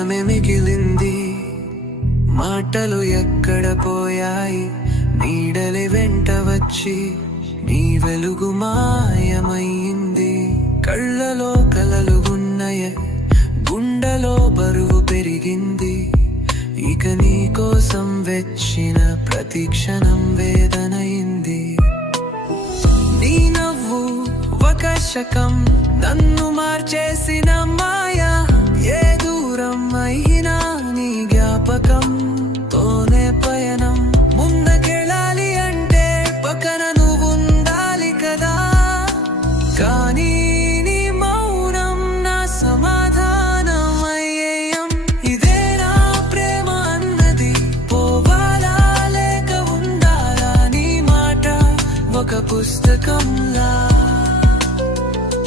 మౌనమే మిగిలింది. మాటలు ఎక్కడ పోయాయి, నీడలి వెంట వచ్చి నీ వెలుగు మాయమైంది. కళ్ళలో కలలు ఉన్నయే, గుండెలో బరువు పెరిగింది. ఇక నీ కోసం వెచ్చిన ప్రతి క్షణం వేదనయింది. నీ నవ్వు ఒక శకం, నన్ను మార్చేసిన మాయా. ఏ దూరం అయినా నీ జ్ఞాపకం తోనే పయనం. ముందుకెళ్ళాలి అంటే పక్కన నువ్వు ఉండాలి కదా. కానీ నీ మౌనం నా సమాధానమయ్యేయం. ఇదే నా ప్రేమ అన్నది, పోవాలా లేక ఉండాలా? నీ మాట ఒక పుస్తకంలా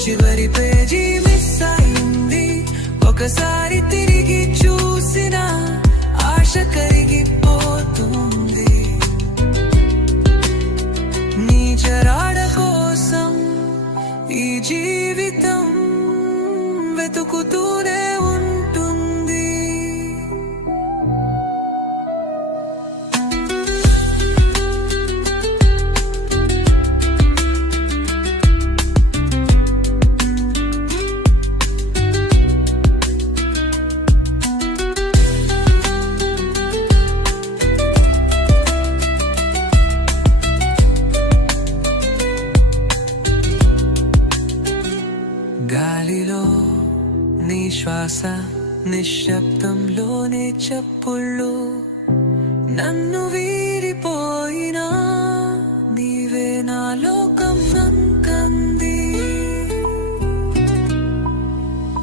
చివరి పేజీ మిస్ అయింది. ఒకసారి తిరిగి చూసిన ఆశ కరిగిపోతుంది. నీ జరాడ కోసం ఈ జీవితం వెతుకుతూనే ఉంటుంది. గాలిలో నీ శ్వాస, నిశ్శబ్దంలోనే చప్పుళ్ళు. నన్ను వీడిపోయినా నీవే నా లోకం.